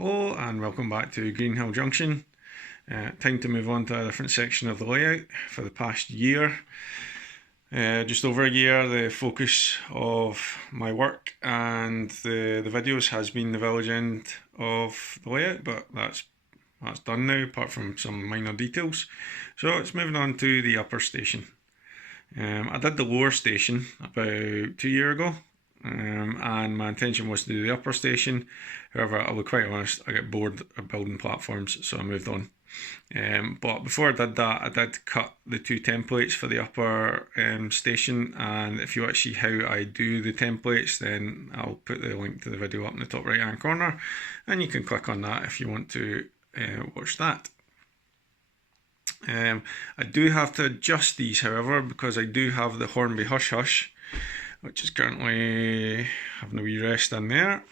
Hello and welcome back to Greenhill Junction. Time to move on to a different section of the layout. For the past year, just over a year, the focus of my work and the videos has been the village end of the layout, but that's done now, apart from some minor details. So it's moving on to the upper station. I did the lower station about 2 years ago, and my intention was to do the upper station. However, I'll be quite honest, I get bored of building platforms, so I moved on. But before I did that, I did cut the two templates for the upper station, and if you want to see how I do the templates, then I'll put the link to the video up in the top right hand corner, and you can click on that if you want to watch that. I do have to adjust these, however, because I do have the Hornby Hush Hush, which is currently having a wee rest in there,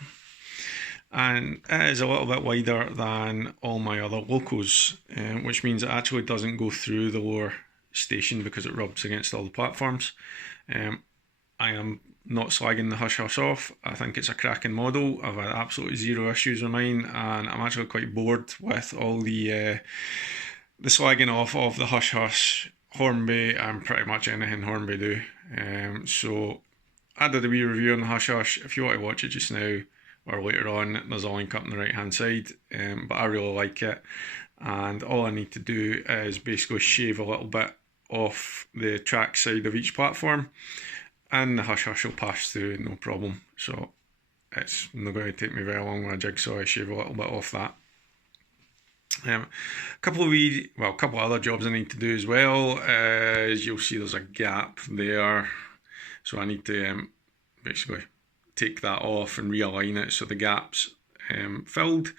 and it is a little bit wider than all my other locos, which means it actually doesn't go through the lower station because it rubs against all the platforms. I am not slagging the Hush Hush off. I think it's a cracking model. I've had absolutely zero issues with mine, and I'm actually quite bored with all the slagging off of the Hush Hush, Hornby, and pretty much anything Hornby do. So I did a wee review on the Hush Hush. If you want to watch it just now or later on, there's a link up on the right hand side. But I really like it, and all I need to do is basically shave a little bit off the track side of each platform, and the Hush Hush will pass through no problem. So it's not going to take me very long with a jigsaw. I shave a little bit off that. A couple other jobs I need to do as well. As you'll see, there's a gap there, so I need to basically take that off and realign it so the gap's filled,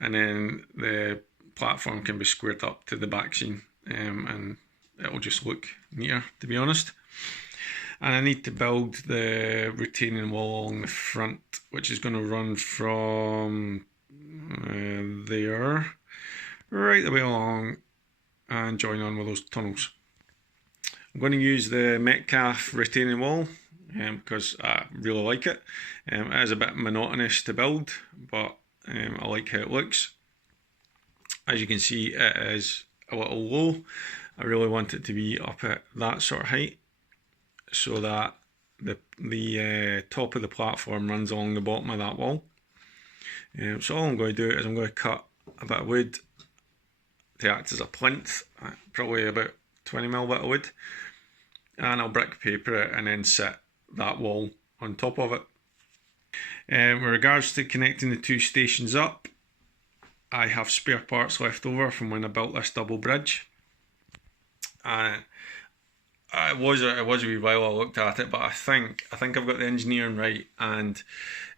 and then the platform can be squared up to the back scene, and it'll just look neater, to be honest. And I need to build the retaining wall along the front, which is going to run from there right the way along and join on with those tunnels. I'm going to use the Metcalf retaining wall because I really like it. It is a bit monotonous to build, but I like how it looks. As you can see, it is a little low. I really want it to be up at that sort of height, so that the top of the platform runs along the bottom of that wall. So all I'm going to do is I'm going to cut a bit of wood to act as a plinth, probably about 20mm bit of wood, and I'll brick paper it and then set that wall on top of it. With regards to connecting the two stations up, I have spare parts left over from when I built this double bridge. It was a wee while I looked at it, but I think I've got the engineering right, and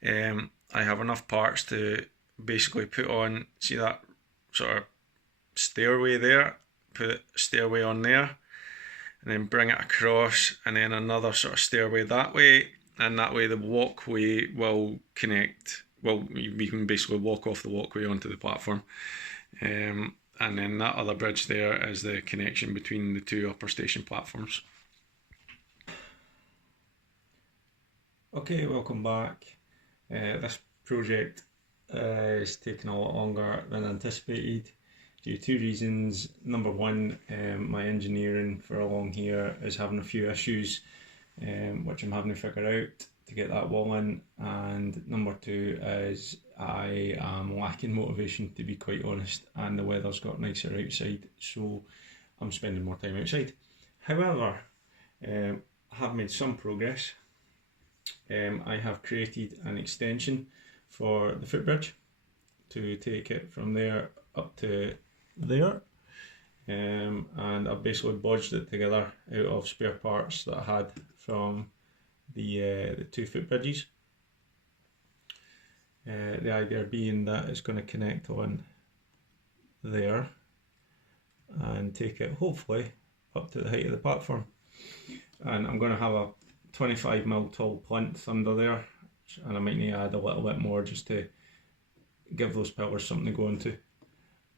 I have enough parts to basically put on, see that sort of stairway there, put a stairway on there, and then bring it across, and then another sort of stairway that way, and that way the walkway will connect. Well, we can basically walk off the walkway onto the platform, and then that other bridge there is the connection between the two upper station platforms. Okay, welcome back. This project is taking a lot longer than anticipated due to two reasons. Number one, my engineering for along here is having a few issues, which I'm having to figure out to get that wall in, and number two is I am lacking motivation, to be quite honest, and the weather's got nicer outside, so I'm spending more time outside. However, I have made some progress. I have created an extension for the footbridge to take it from there up to there, and I've basically bodged it together out of spare parts that I had from the two footbridges. The idea being that it's going to connect on there and take it hopefully up to the height of the platform, and I'm going to have a 25mm tall plinth under there, and I might need to add a little bit more just to give those pillars something to go into,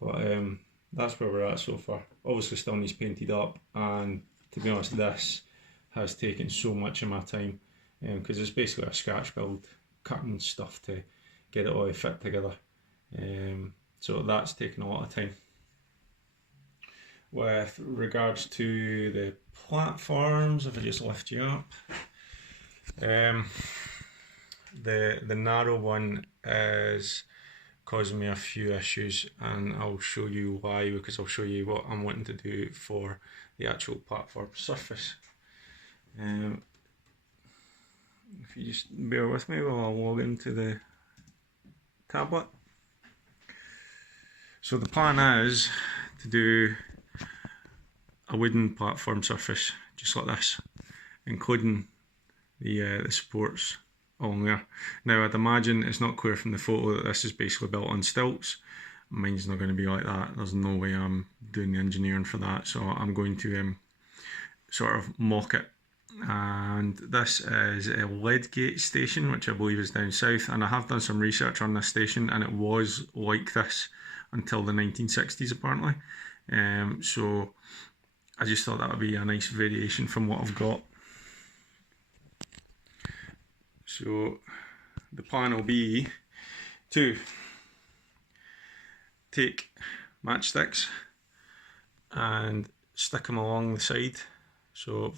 but that's where we're at so far. Obviously still needs painted up, and to be honest, this has taken so much of my time because it's basically a scratch build, cutting stuff to get it all fit together. So that's taken a lot of time. With regards to the platforms, if I just lift you up, the narrow one is causing me a few issues, and I'll show you why, because I'll show you what I'm wanting to do for the actual platform surface. If you just bear with me while I log into the tablet. So the plan is to do a wooden platform surface just like this, including the supports along there. Now I'd imagine it's not clear from the photo that this is basically built on stilts. Mine's not going to be like that. There's no way I'm doing the engineering for that, so I'm going to sort of mock it. And this is a Leadgate station, which I believe is down south, and I have done some research on this station, and it was like this until the 1960s apparently. So I just thought that would be a nice variation from what I've got. So the plan will be to take matchsticks and stick them along the side. So,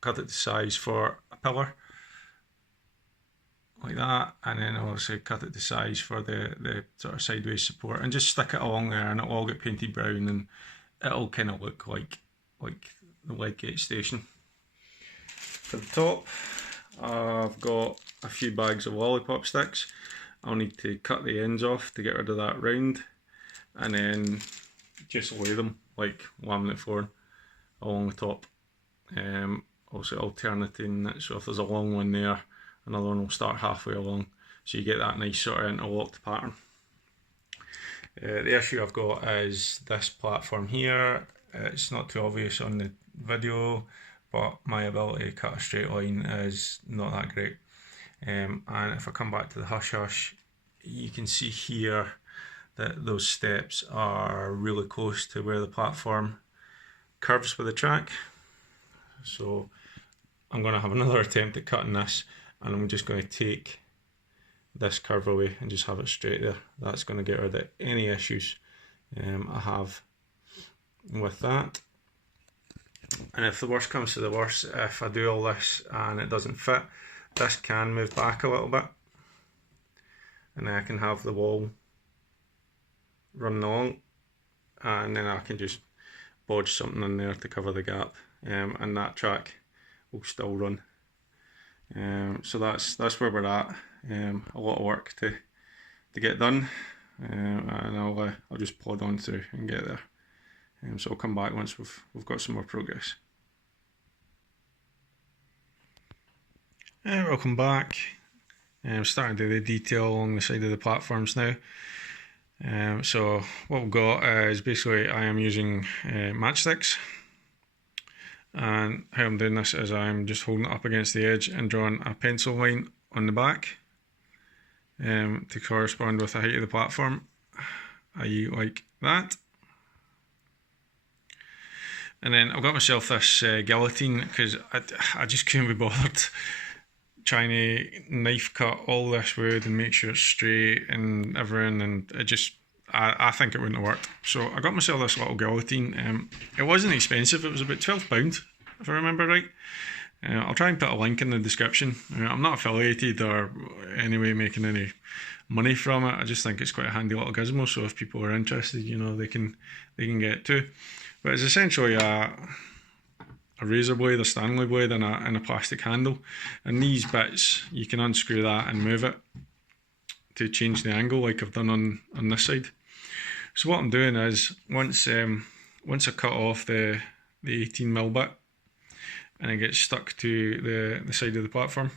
cut it to size for a pillar, like that, and then obviously cut it to size for the sort of sideways support, and just stick it along there, and it'll all get painted brown, and it'll kind of look like the Leadgate station. For the top, I've got a few bags of lollipop sticks. I'll need to cut the ends off to get rid of that round, and then just lay them like laminate flooring along the top. Also alternating it, so if there's a long one there, another one will start halfway along, so you get that nice sort of interlocked pattern. The issue I've got is this platform here. It's not too obvious on the video, but my ability to cut a straight line is not that great. And if I come back to the hush hush, you can see here that those steps are really close to where the platform curves with the track. So I'm going to have another attempt at cutting this, and I'm just going to take this curve away and just have it straight there. That's going to get rid of any issues I have with that. And if the worst comes to the worst, if I do all this and it doesn't fit, this can move back a little bit, and then I can have the wall running along, and then I can just bodge something in there to cover the gap, and that track will still run. So that's where we're at. A lot of work to get done, and I'll just plod on through and get there. So I'll come back once we've got some more progress. Welcome back. I'm starting to do the detail along the side of the platforms now. So what we've got is basically I am using matchsticks, and how I'm doing this is I'm just holding it up against the edge and drawing a pencil line on the back to correspond with the height of the platform, i.e. like that. And then I've got myself this guillotine, because I just couldn't be bothered trying to knife cut all this wood and make sure it's straight and everything, and it just, I think it wouldn't have worked. So I got myself this little guillotine. It wasn't expensive, it was about £12 if I remember right. I'll try and put a link in the description. I'm not affiliated or anyway making any money from it. I just think it's quite a handy little gizmo, so if people are interested, they can get it too. But it's essentially a razor blade, a Stanley blade, and a plastic handle. And these bits, you can unscrew that and move it to change the angle, like I've done on this side. So what I'm doing is, once I cut off the 18mm bit, and it gets stuck to the side of the platform,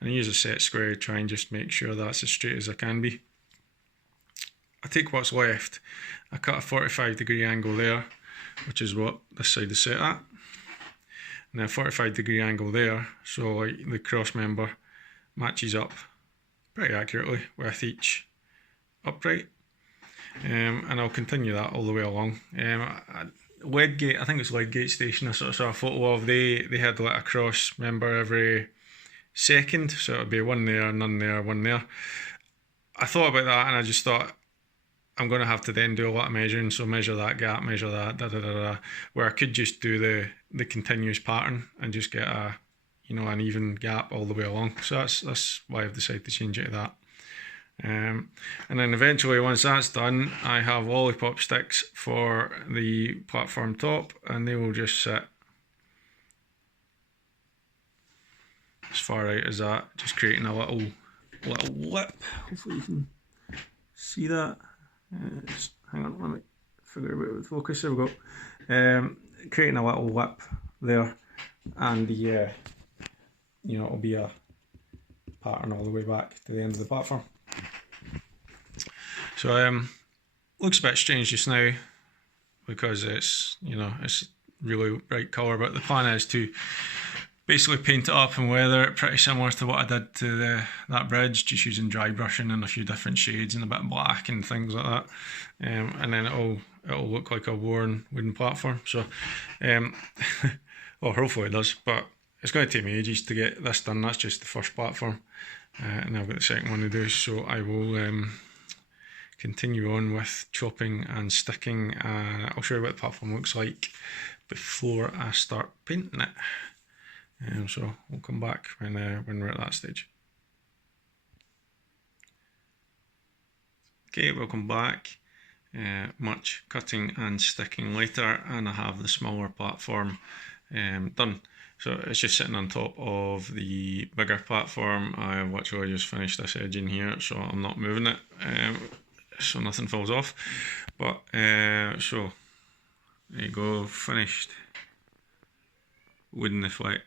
and I use a set square to try and just make sure that's as straight as I can be. I take what's left, I cut a 45-degree angle there, which is what this side is set at, and a 45-degree angle there, so like the cross member matches up pretty accurately with each upright, and I'll continue that all the way along. Leadgate, I think it's Leadgate station I sort of saw a photo of, they had like a cross member every second, so it would be one there, none there, one there. I thought about that and I just thought I'm going to have to then do a lot of measuring. So measure that gap, measure that, where I could just do the continuous pattern and just get an even gap all the way along. So that's why I've decided to change it to that. And then eventually, once that's done, I have lollipop sticks for the platform top, and they will just sit as far out as that, just creating a little lip. Hopefully you can see that. Hang on, let me figure out the focus. There we go. Creating a little lip there, and it'll be a pattern all the way back to the end of the platform. So looks a bit strange just now because it's really bright colour, but the plan is to basically paint it up and weather it pretty similar to what I did to that bridge, just using dry brushing and a few different shades and a bit of black and things like that, and then it'll look like a worn wooden platform. So well, hopefully it does, but it's going to take me ages to get this done. That's just the first platform, and I've got the second one to do, so I will continue on with chopping and sticking, and I'll show you what the platform looks like before I start painting it. So we'll come back when we're at that stage. Okay, welcome back. Much cutting and sticking later, and I have the smaller platform done. So it's just sitting on top of the bigger platform. I've literally just finished this edge in here, so I'm not moving it, so nothing falls off. But so there you go, finished wooden effect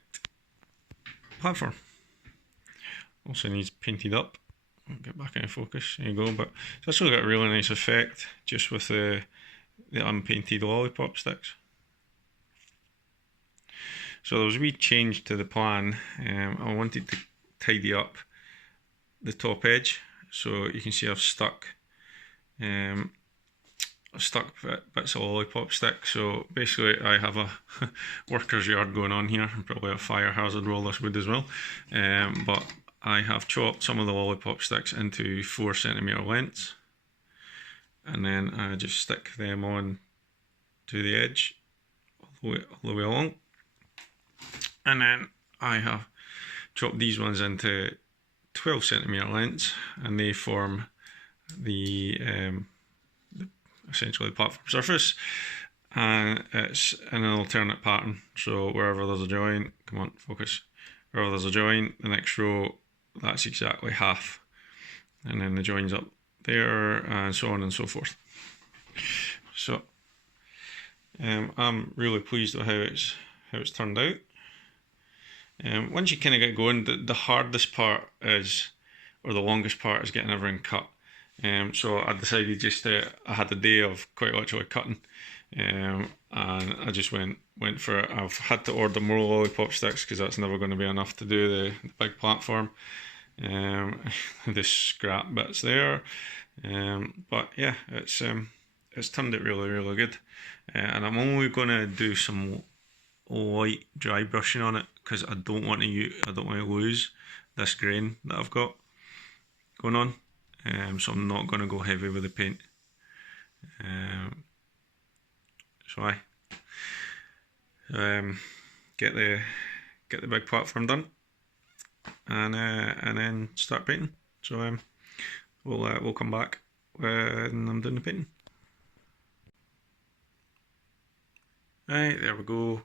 platform. Also needs painted up. I'll get back into focus. There you go. But it's actually got a really nice effect just with the unpainted lollipop sticks. So there was a wee change to the plan. I wanted to tidy up the top edge, so you can see I've stuck bits of lollipop stick. So basically I have a worker's yard going on here, and probably a fire hazard with all this wood as well, but I have chopped some of the lollipop sticks into 4cm lengths, and then I just stick them on to the edge all the way along, and then I have chopped these ones into 12cm lengths, and they form essentially the platform surface, and it's in an alternate pattern. So wherever there's a joint, come on, focus. Wherever there's a joint, the next row, that's exactly half, and then the joins up there, and so on and so forth. So I'm really pleased with how it's turned out. Once you kind of get going, the hardest part is, or the longest part is getting everything cut. So I decided I had a day of quite literally cutting, and I just went for it. I've had to order more lollipop sticks because that's never going to be enough to do the big platform. The scrap bits there, but yeah, it's turned out really, really good. And I'm only going to do some light dry brushing on it because I don't want to lose this grain that I've got going on. So I'm not going to go heavy with the paint. So get the big platform done, and then start painting. So we'll come back when I'm doing the painting. Right, there we go.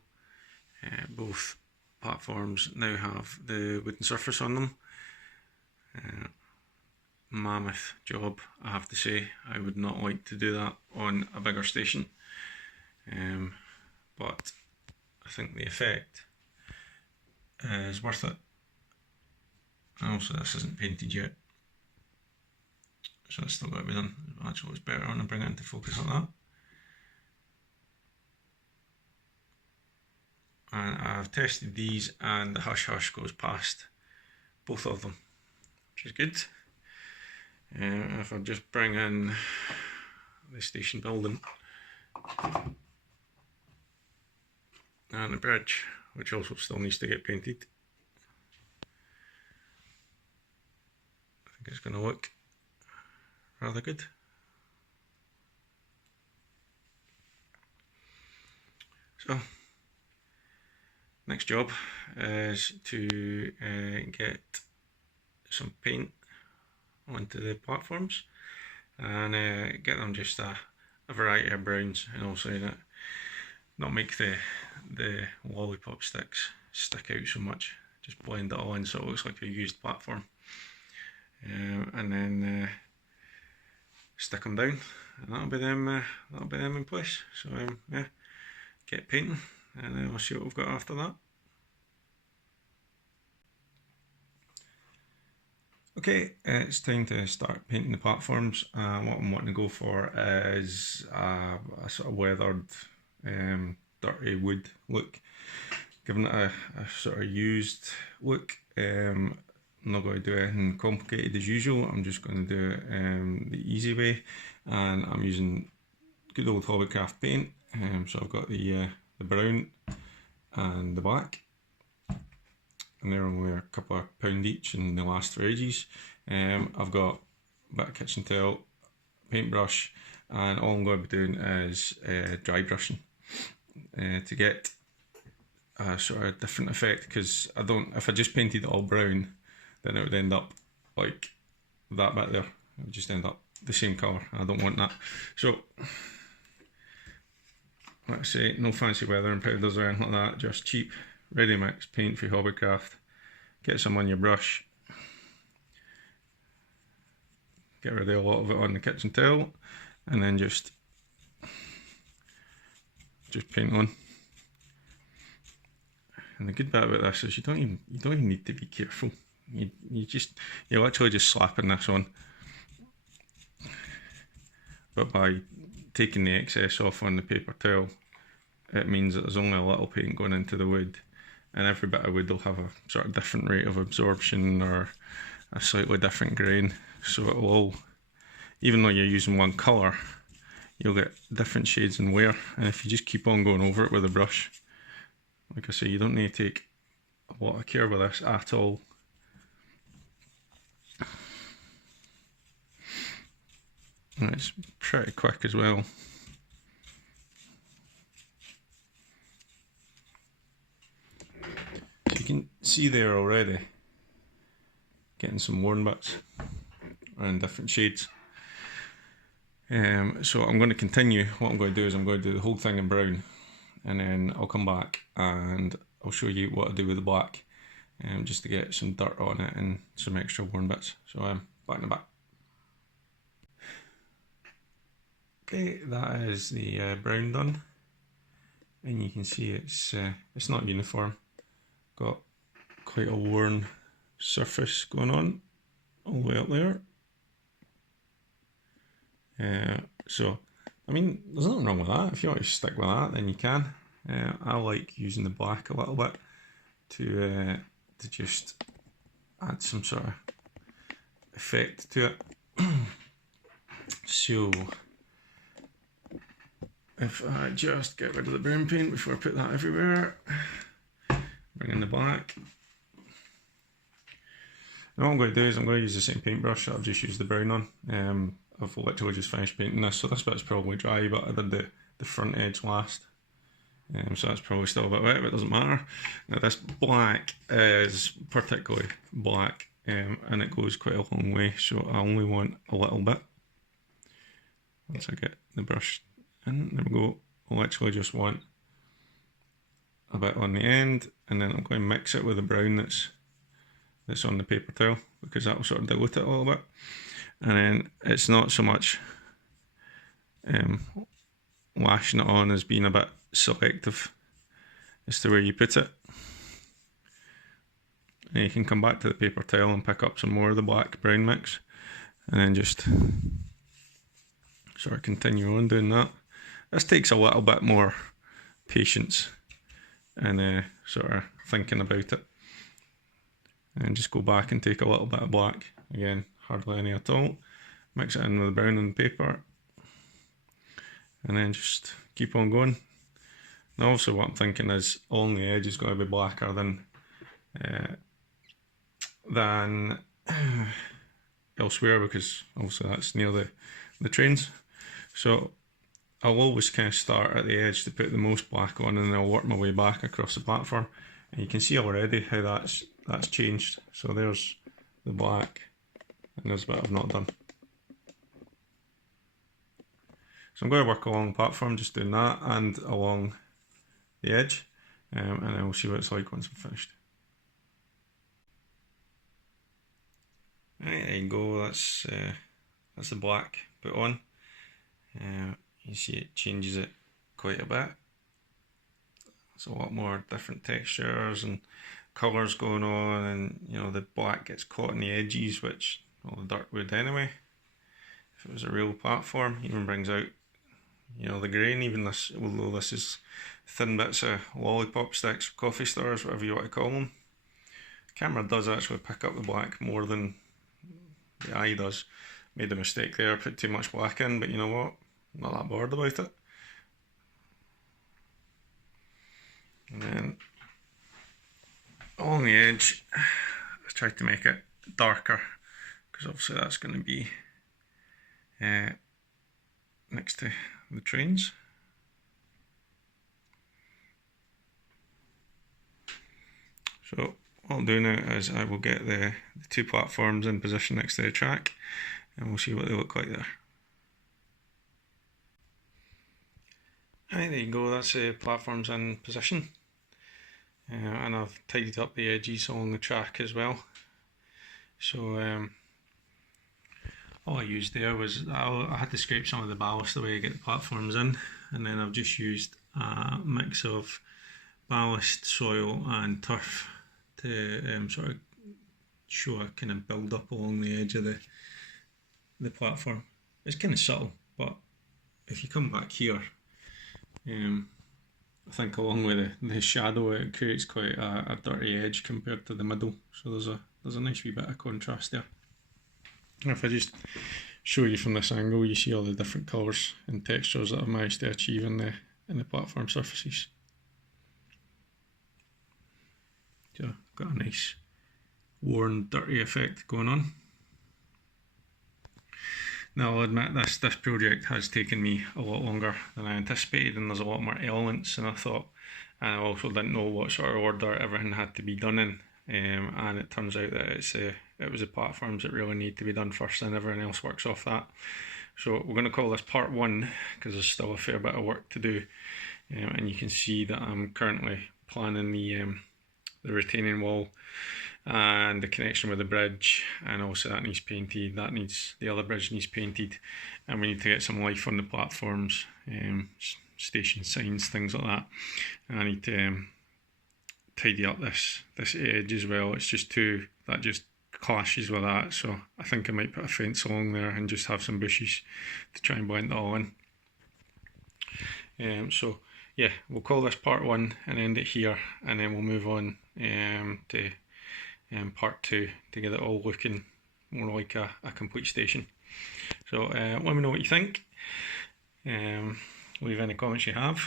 Both platforms now have the wooden surface on them. Mammoth job, I have to say. I would not like to do that on a bigger station, but I think the effect is worth it. And also, this isn't painted yet, so it's still got to be done. Actually, it's better when I bring it into focus like that. And I've tested these, and the hush hush goes past both of them, which is good. If I just bring in the station building and the bridge, which also still needs to get painted, I think it's going to look rather good. So next job is to get some paint onto the platforms and get them just a variety of browns, and also not make the lollipop sticks stick out so much. Just blend it all in so it looks like a used platform, and then stick them down, and that'll be them in place. So yeah, get painting, and then I'll see what we've got after that. Okay, it's time to start painting the platforms. What I'm wanting to go for is a sort of weathered, dirty wood look. Giving it a sort of used look. I'm not going to do anything complicated as usual. I'm just going to do it the easy way, and I'm using good old Hobbycraft paint. So I've got the brown and the black, and they're only a couple of pound each, and they last for ages. I've got a bit of kitchen towel, paintbrush, and all I'm going to be doing is dry brushing to get a sort of different effect, because if I just painted it all brown, then it would end up like that bit there. It would just end up the same colour. I don't want that. So let's say no fancy weathering powders or anything like that, just cheap ready mix paint for Hobbycraft. Get some on your brush, get rid of a lot of it on the kitchen towel, and then just paint on. And the good bit about this is you don't even need to be careful. You're literally just slapping this on. But by taking the excess off on the paper towel, it means that there's only a little paint going into the wood, and every bit of wood will have a sort of different rate of absorption or a slightly different grain. So it will all, even though you're using one colour, you'll get different shades in wear. And if you just keep on going over it with a brush, like I say, you don't need to take a lot of care with this at all. And it's pretty quick as well. You can see there already, getting some worn bits and different shades. So I'm going to continue. What I'm going to do is I'm going to do the whole thing in brown, and then I'll come back and I'll show you what I do with the black, just to get some dirt on it and some extra worn bits. So I'm back in the back. Okay, that is the brown done, and you can see it's not uniform. Got quite a worn surface going on all the way up there. So I mean, there's nothing wrong with that. If you want to stick with that, then you can. I like using the black a little bit to just add some sort of effect to it. So if I just get rid of the brown paint before I put that everywhere, bring in the black. Now what I'm going to do is I'm going to use the same paintbrush that I've just used the brown on. I've literally just finished painting this, so this bit's probably dry, but I did the front edge last. So that's probably still a bit wet, but it doesn't matter. Now this black is particularly black, and it goes quite a long way, so I only want a little bit. Once I get the brush in, there we go. I literally just want a bit on the end, and then I'm going to mix it with the brown that's on the paper towel, because that will sort of dilute it a little bit. And then it's not so much lashing it on as being a bit selective as to where you put it. And you can come back to the paper towel and pick up some more of the black brown mix, and then just sort of continue on doing that. This takes a little bit more patience and sort of thinking about it. And just go back and take a little bit of black, again, hardly any at all, mix it in with the brown on the paper, and then just keep on going. Now also what I'm thinking is along the edge is going to be blacker than elsewhere, because obviously that's near the trains. So I'll always kind of start at the edge to put the most black on, and then I'll work my way back across the platform. And you can see already how that's changed. So there's the black, and there's a bit I've not done. So I'm going to work along the platform, just doing that, and along the edge, and then we'll see what it's like once I'm finished. Right, there you go, that's the black put on. You see it changes it quite a bit. There's a lot more different textures and colours going on, and you know, the black gets caught in the edges, which all the dirt would anyway. If it was a real platform, even brings out, you know, the grain, even this, although this is thin bits of lollipop sticks, coffee stars, whatever you want to call them. The camera does actually pick up the black more than the eye does. Made a mistake there, put too much black in, but you know what? I'm not that bothered about it. And then along the edge, I tried to make it darker, because obviously that's going to be next to the trains. So what I'll do now is I will get the two platforms in position next to the track, and we'll see what they look like there. Right, there you go, that's the platforms in position. And I've tidied up the edges along the track as well. So all I used there was, I had to scrape some of the ballast away to get the platforms in, and then I've just used a mix of ballast, soil and turf to sort of show a kind of build up along the edge of the platform. It's kind of subtle, but if you come back here, I think along with the shadow, it creates quite a dirty edge compared to the middle. So there's a nice wee bit of contrast there. And if I just show you from this angle, you see all the different colours and textures that I've managed to achieve in the platform surfaces. So I've got a nice worn, dirty effect going on. Now I'll admit this project has taken me a lot longer than I anticipated, and there's a lot more elements than I thought, and I also didn't know what sort of order everything had to be done in, and it turns out that it was the platforms that really need to be done first, and everything else works off that. So we're going to call this part 1, because there's still a fair bit of work to do, and you can see that I'm currently planning the retaining wall and the connection with the bridge, and also that needs painted, the other bridge needs painted, and we need to get some life on the platforms, station signs, things like that. And I need to tidy up this edge as well. It's just that just clashes with that, so I think I might put a fence along there and just have some bushes to try and blend it all in. So yeah, we'll call this part 1 and end it here, and then we'll move on to part 2 to get it all looking more like a complete station. So let me know what you think. Leave any comments you have.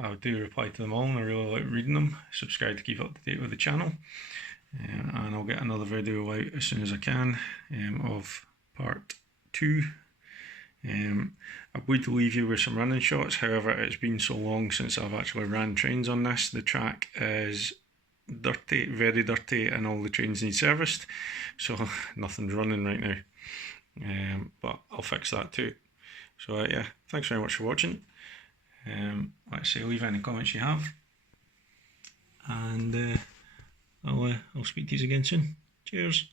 I do reply to them all, and I really like reading them. Subscribe to keep up to date with the channel, and I'll get another video out as soon as I can of part 2. I would leave you with some running shots, however it's been so long since I've actually ran trains on this. The track is dirty, very dirty, and all the trains need serviced, so nothing's running right now, but I'll fix that too. So yeah, thanks very much for watching. Like I say, leave any comments you have, and I'll speak to you again soon. Cheers.